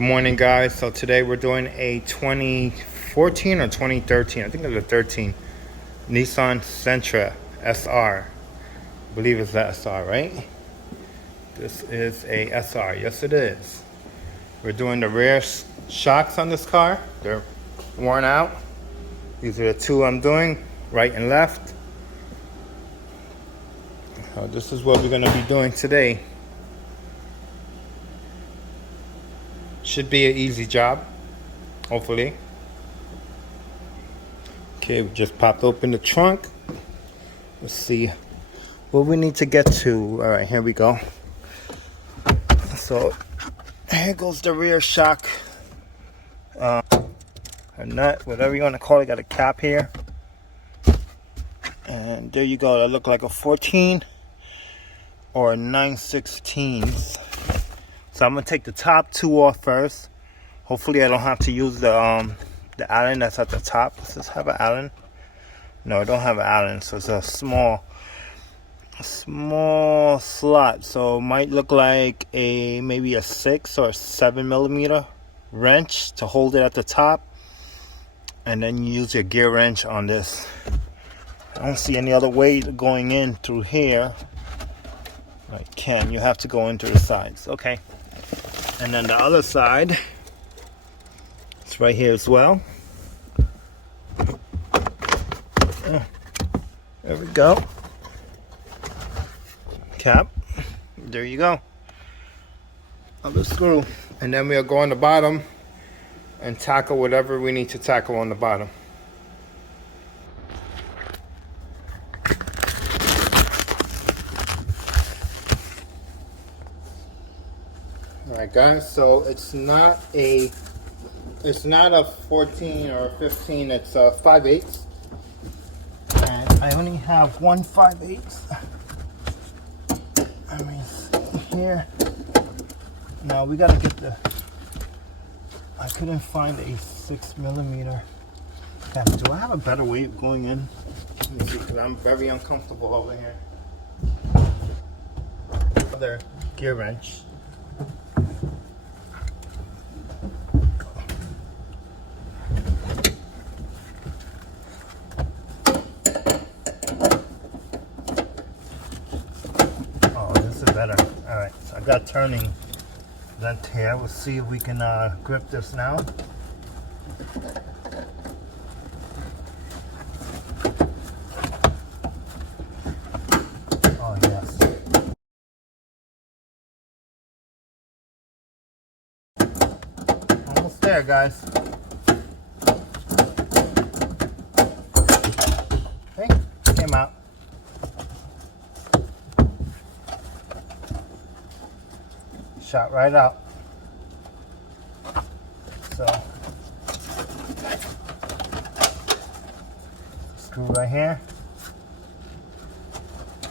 Good morning, guys. So today we're doing a 2014 or 2013, I think it's a 13, Nissan Sentra SR. I believe it's the SR, right? This is a SR. Yes, it is. We're doing the rear shocks on this car. They're worn out. These are the two I'm doing, right and left. So this is what we're going to be doing today. Should be an easy job, hopefully. Okay, we just popped open the trunk. Let's see what we need to get to. All right, here we go. So here goes the rear shock. A nut, whatever you want to call it. Got a cap here. And there you go. That look like a 14 or a 9/16. So I'm gonna take the top two off first. Hopefully I don't have to use the Allen that's at the top. Does this have an Allen? No, I don't have an Allen, so it's a small slot. So it might look like maybe a 6 or 7mm wrench to hold it at the top, and then you use your gear wrench on this. I don't see any other way going in through here. You have to go into the sides. Okay. And then the other side, it's right here as well. There we go. Cap. There you go. Other screw. And then we'll go on the bottom and tackle whatever we need to tackle on the bottom. Alright guys, so it's not a 14 or a 15, it's a 5/8. And I only have one 5/8. Let me see here. Now we gotta get I couldn't find a 6mm cap. Do I have a better way of going in? Let me see, because I'm very uncomfortable over here. Other gear wrench. Better. All right, so I got turning vent here. We'll see if we can grip this now. Oh yes. Almost there, guys. Okay, came out. Shot right out. So screw right here.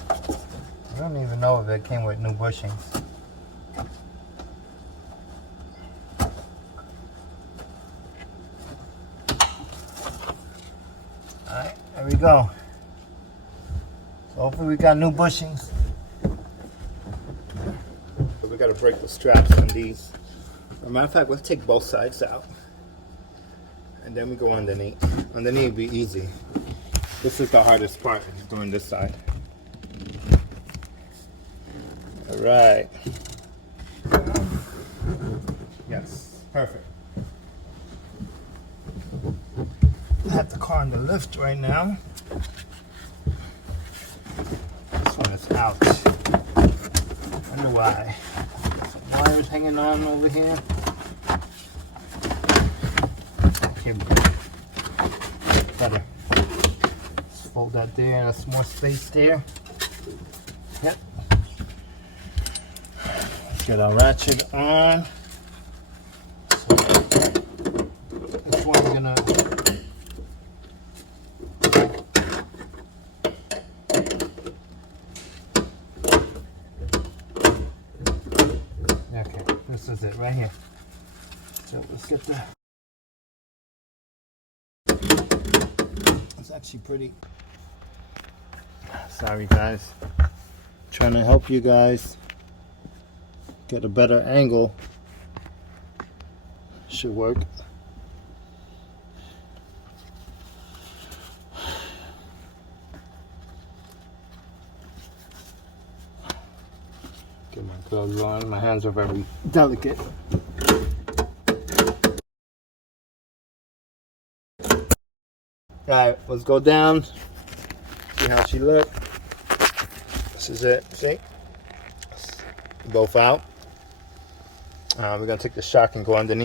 I don't even know if it came with new bushings. Alright, there we go. So hopefully we got new bushings. We got to break the straps on these. As a matter of fact, let's take both sides out. And then we go underneath. Underneath will be easy. This is the hardest part, is doing this side. Alright. Yes, perfect. I have the car on the lift right now. This one is out. I wonder why. Some wires hanging on over here. Okay, better. Let's fold that there. That's more space there. Yep. Let's get our ratchet on. So this one's gonna. This is it right here. So let's get the. It's actually pretty. Sorry guys. Trying to help you guys get a better angle Should work. Get my gloves on. My hands are very delicate. Alright, let's go down. See how she look. This is it. See? Both out. We're gonna take the shock and go underneath.